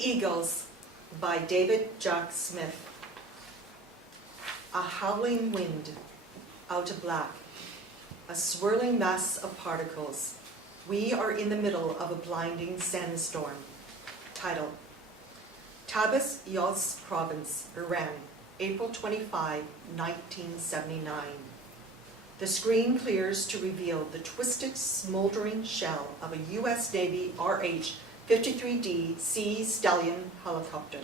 Eagles by David Jack Smith. A howling wind out of black, a swirling mass of particles. We are in the middle of a blinding sandstorm. Title: Tabriz Yaz Province, Iran, April 25, 1979. The screen clears to reveal the twisted, smoldering shell of a U.S. Navy RH-53D Sea Stallion helicopter.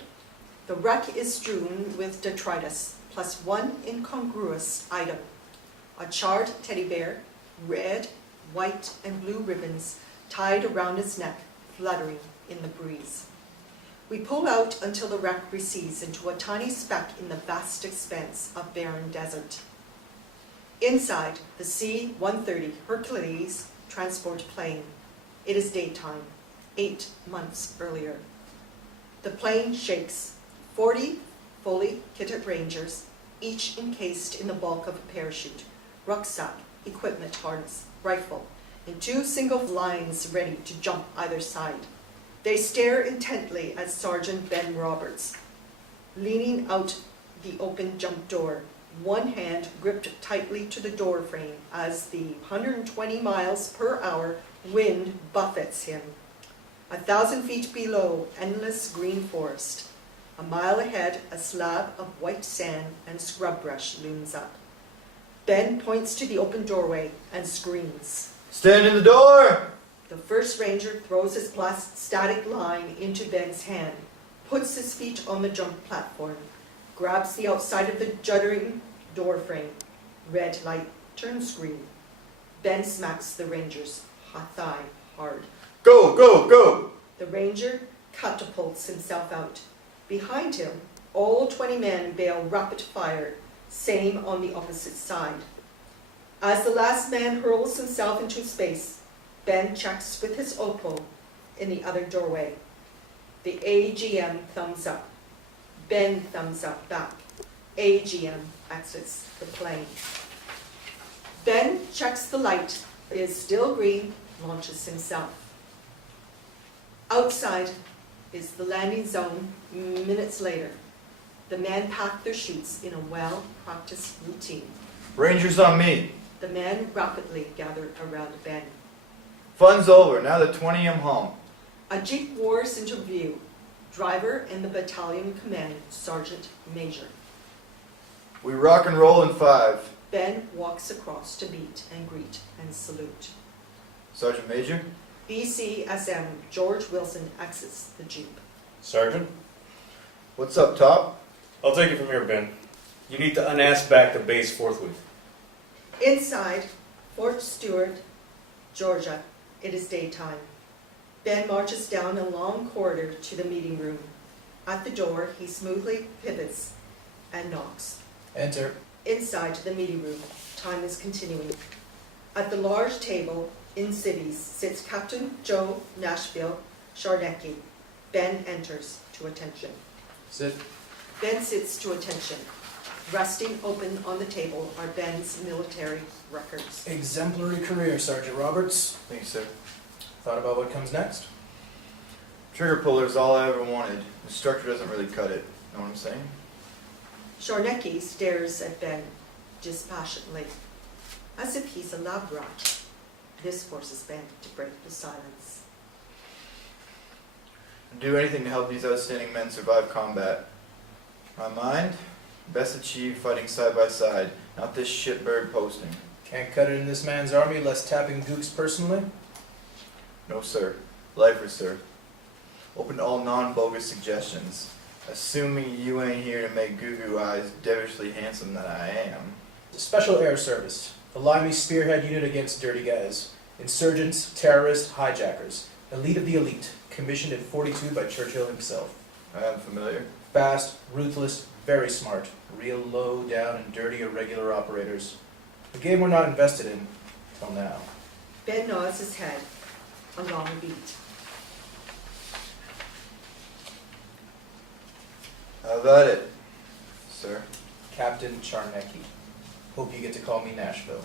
The wreck is strewn with detritus, plus one incongruous item: a charred teddy bear, red, white, and blue ribbons tied around its neck, fluttering in the breeze. We pull out until the wreck recedes into a tiny speck in the vast expanse of barren desert. Inside the C-130 Hercules transport plane, it is daytime, 8 months earlier. The plane shakes. 40 fully kitted Rangers, each encased in the bulk of a parachute, rucksack, equipment harness, rifle, in 2 single lines ready to jump either side. They stare intently at Sergeant Ben Roberts, leaning out the open jump door, one hand gripped tightly to the door frame as the 120 miles per hour wind buffets him. 1,000 feet below, endless green forest. A mile ahead, a slab of white sand and scrub brush looms up. Ben points to the open doorway and screams, "Stand in the door!" The first ranger throws his static line into Ben's hand, puts his feet on the jump platform, grabs the outside of the juddering door frame. Red light turns green. Ben smacks the ranger's thigh hard. "Go, go, go!" The ranger catapults himself out. Behind him, all 20 men bail rapid fire, same on the opposite side. As the last man hurls himself into space, Ben checks with his opal in the other doorway. The AGM thumbs up. Ben thumbs up back. AGM exits the plane. Ben checks the light, is still green, launches himself. Outside is the landing zone minutes later. The men pack their chutes in a well-practiced routine. "Rangers on me." The men rapidly gather around Ben. "Fun's over, now the 20M home." A jeep roars into view. Driver and the battalion command, Sergeant Major. "We rock and roll in 5. Ben walks across to meet and greet and salute. "Sergeant Major." BCSM George Wilson exits the jeep. "Sergeant, "What's up, Top?" I'll take it from here, Ben. You need to unask back to base forthwith." Inside Fort Stewart, Georgia, it is daytime. Ben marches down a long corridor to the meeting room. At the door, he smoothly pivots and knocks. "Enter." Inside the meeting room, time is continuing. At the large table in cities sits Captain Joe Nashville Czarnecki. Ben enters to attention. "Sit." Ben sits to attention. Resting open on the table are Ben's military records. "Exemplary career, Sergeant Roberts. "Thank you, sir." Thought about what comes next?" "Trigger puller's all I ever wanted. The structure doesn't really cut it. Know what I'm saying?" Czarnecki stares at Ben dispassionately, as if he's a lab rat. This forces Ben to break the silence. "I'd do anything to help these outstanding men survive combat. My mind? Best achieved fighting side by side, not this shitbird posting." "Can't cut it in this man's army less tapping gooks personally?" "No, sir. Lifer, sir. Open to all non-bogus suggestions. Assuming you ain't here to make goo-goo eyes devilishly handsome that I am." "The Special Air Service, the limey spearhead unit against dirty guys. Insurgents, terrorists, hijackers. Elite of the elite, commissioned in 42 by Churchill himself. I am familiar. Fast, ruthless, very smart. Real low down and dirty irregular operators. A game we're not invested in, till now." Ben nods his head. A long beat. How about it, sir? "Captain Czarnecki. Hope you get to call me Nashville."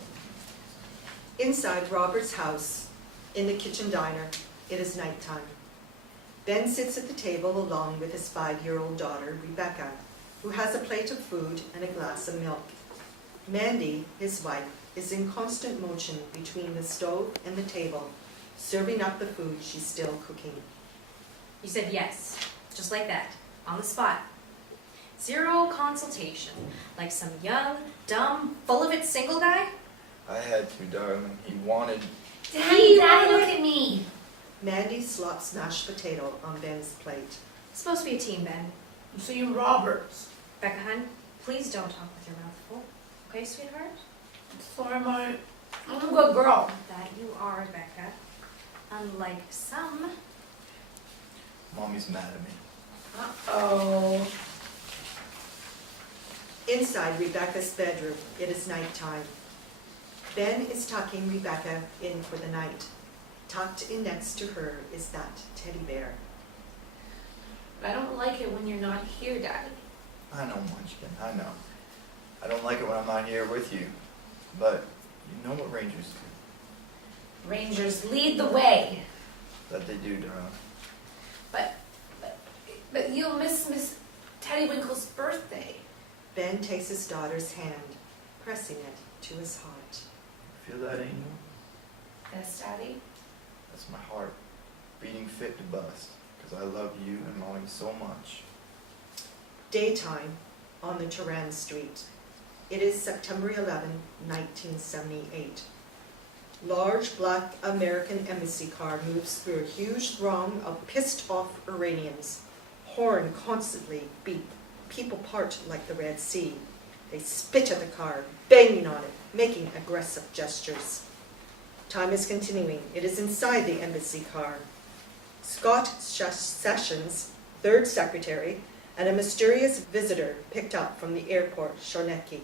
Inside Robert's house, in the kitchen diner, it is nighttime. Ben sits at the table along with his 5-year-old daughter, Rebecca, who has a plate of food and a glass of milk. Mandy, his wife, is in constant motion between the stove and the table, serving up the food she's still cooking. You said yes, just like that, on the spot. Zero consultation, like some young, dumb, full of it single guy? I had to, darling. He wanted... Daddy, look at me! Mandy slops mashed potato on Ben's plate. It's supposed to be a team, Ben. So you Roberts. Becca, hun, please don't talk with your mouth full. Okay, sweetheart? So am I. I'm a good girl. That you are, Becca. Unlike some. Mommy's mad at me. Uh-oh. Inside Rebecca's bedroom, it is nighttime. Ben is tucking Rebecca in for the night. Tucked in next to her is that teddy bear. I don't like it when you're not here, Daddy. I know, Munchkin, I know. I don't like it when I'm not here with you. But you know what Rangers do. Rangers lead the way. That they do, darling. But you'll miss Miss Teddywinkle's birthday. Ben takes his daughter's hand, pressing it to his heart. Feel that, Angel? Yes, Daddy? That's my heart, beating fit to bust, because I love you and Mommy so much. Daytime on the Tehran street. It is September 11, 1978. Large black American embassy car moves through a huge throng of pissed-off Iranians. Horn constantly beep. People part like the Red Sea. They spit at the car, banging on it, making aggressive gestures. Time is continuing. It is inside the embassy car. Scott Sessions, third secretary, and a mysterious visitor picked up from the airport, Czarnecki.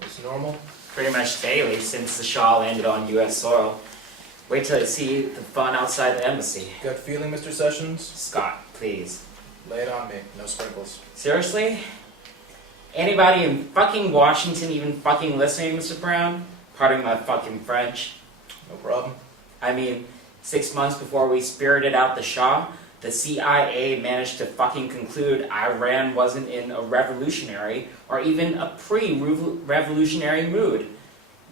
It's normal. Pretty much daily since the Shah landed on U.S. soil. Wait till you see the fun outside the embassy. Gut feeling, Mr. Sessions? Scott, please. Lay it on me. No sprinkles. Seriously? Anybody in fucking Washington even fucking listening, Mr. Brown? Pardon my fucking French. No problem. I mean, 6 months before we spirited out the Shah, the CIA managed to fucking conclude Iran wasn't in a revolutionary or even a pre-revolutionary mood.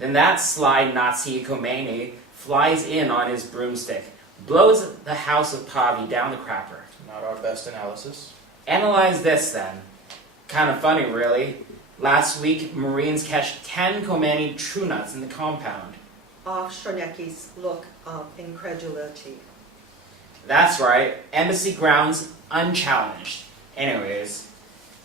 Then that sly Nazi Khomeini flies in on his broomstick, blows the House of Pavi down the crapper. Not our best analysis. Analyze this then. Kind of funny, really. Last week, Marines catch 10 Khomeini true nuts in the compound. Off Czarnecki's look of incredulity. That's right, embassy grounds unchallenged. Anyways,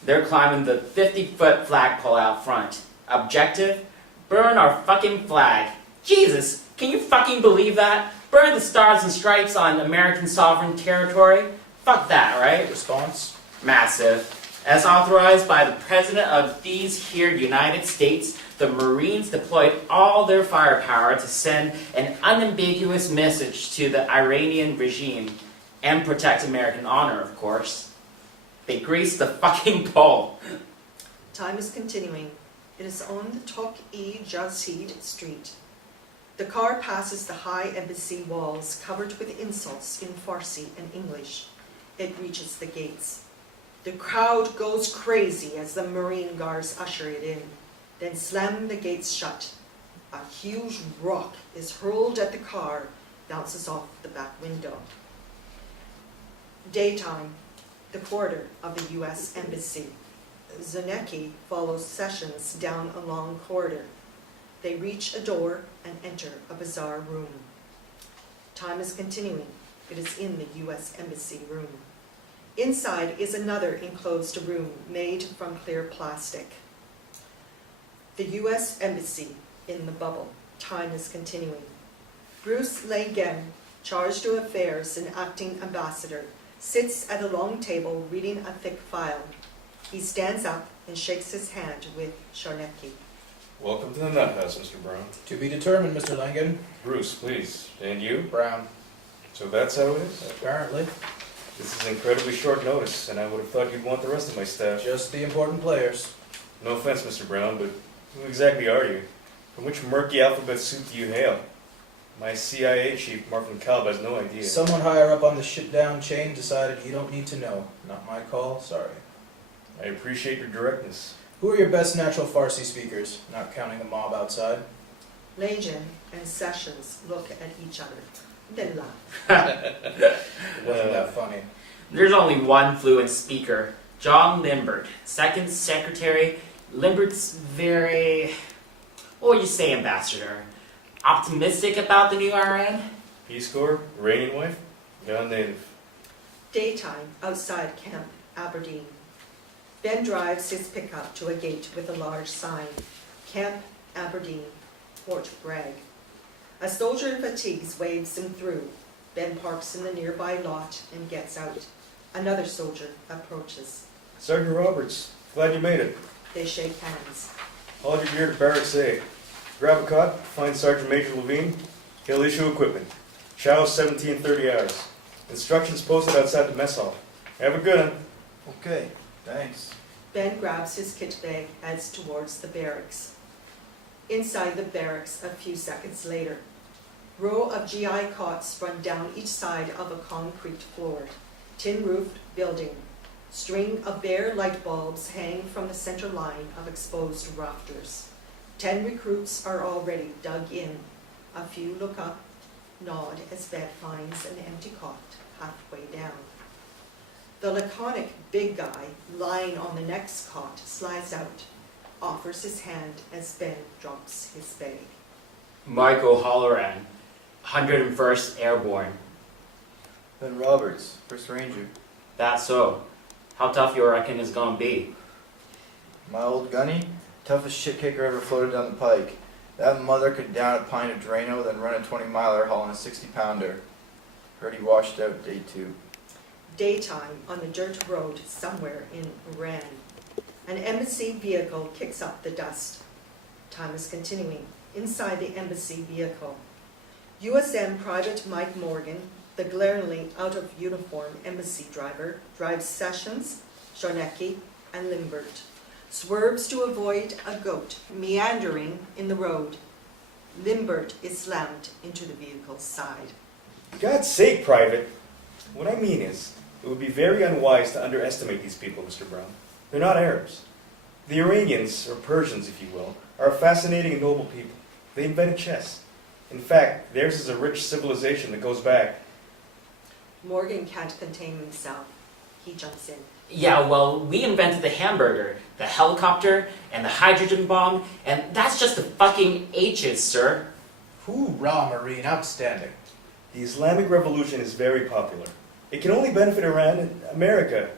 they're climbing the 50-foot flagpole out front. Objective? Burn our fucking flag. Jesus, can you fucking believe that? Burn the stars and stripes on American sovereign territory? Fuck that, right? Response? Massive. As authorized by the President of these here United States, the Marines deployed all their firepower to send an unambiguous message to the Iranian regime and protect American honor, of course. They greased the fucking pole. Time is continuing. It is on the Tok-e-Jazid street. The car passes the high embassy walls covered with insults in Farsi and English. It reaches the gates. The crowd goes crazy as the Marine guards usher it in, then slam the gates shut. A huge rock is hurled at the car, bounces off the back window. Daytime, the corridor of the U.S. Embassy. Czarnecki follows Sessions down a long corridor. They reach a door and enter a bizarre room. Time is continuing. It is in the U.S. Embassy room. Inside is another enclosed room made from clear plastic. The U.S. Embassy in the bubble. Time is continuing. Bruce Leyen, chargé d'affaires and acting ambassador, sits at a long table reading a thick file. He stands up and shakes his hand with Czarnecki. Welcome to the nut house, Mr. Brown. To be determined, Mr. Langen. Bruce, please. And you? Brown. So that's how it is? Apparently. This is incredibly short notice, and I would have thought you'd want the rest of my staff. Just the important players. No offense, Mr. Brown, but who exactly are you? From which murky alphabet soup do you hail? My CIA chief, Marvin Kalb, has no idea. Someone higher up on the shit down chain decided you don't need to know. Not my call, sorry. I appreciate your directness. Who are your best natural Farsi speakers, not counting the mob outside? Legion and Sessions look at each other. They laugh. It wasn't that funny. There's only one fluent speaker, John Limbert, second secretary. Limbert's very, what would you say, ambassador? Optimistic about the new RN? Peace Corps, Iranian wife, non-native. Daytime outside Camp Aberdeen. Ben drives his pickup to a gate with a large sign, Camp Aberdeen, Fort Bragg. A soldier in fatigues waves him through. Ben parks in the nearby lot and gets out. Another soldier approaches. Sergeant Roberts, glad you made it. They shake hands. Hold your gear to Barracks A. Grab a cot, find Sergeant Major Levine. He'll issue equipment. Chow 17:30 hours. Instructions posted outside the mess hall. Have a good one. Okay, thanks. Ben grabs his kit bag, heads towards the barracks. Inside the barracks a few seconds later, row of GI cots run down each side of a concrete floored, tin-roofed building. String of bare light bulbs hang from the center line of exposed rafters. 10 recruits are already dug in. A few look up, nod as Ben finds an empty cot halfway down. The laconic big guy lying on the next cot slides out, offers his hand as Ben drops his bag. Michael Halloran, 101st Airborne. Ben Roberts, First Ranger. That's so. How tough you reckon is gonna be? My old gunny, toughest shit kicker ever floated down the pike. That mother could down a pint of Drano, then run a 20-miler hauling a 60-pounder. Heard he washed out day 2. Daytime on the dirt road somewhere in Iran. An embassy vehicle kicks up the dust. Time is continuing. Inside the embassy vehicle, USM Private Mike Morgan, the glaringly out-of-uniform embassy driver, drives Sessions, Czarnecki, and Limbert. Swerves to avoid a goat meandering in the road. Limbert is slammed into the vehicle's side. For God's sake, Private. What I mean is, it would be very unwise to underestimate these people, Mr. Brown. They're not Arabs. The Iranians, or Persians if you will, are a fascinating and noble people. They invented chess. In fact, theirs is a rich civilization that goes back. Morgan can't contain himself. He jumps in. Yeah, well, we invented the hamburger, the helicopter, and the hydrogen bomb, and that's just the fucking H's, sir. Hoorah, Marine, outstanding. The Islamic Revolution is very popular. It can only benefit Iran and America.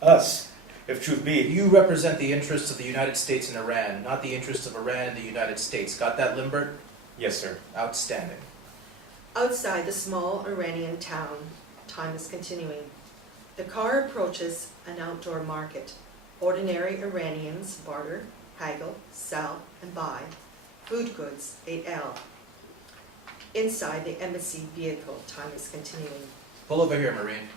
Us, if truth be. You represent the interests of the United States and Iran, not the interests of Iran and the United States. Got that, Limbert? Yes, sir. Outstanding. Outside the small Iranian town, time is continuing. The car approaches an outdoor market. Ordinary Iranians barter, haggle, sell, and buy. Food goods, 8L. Inside the embassy vehicle, time is continuing. Pull over here, Marine.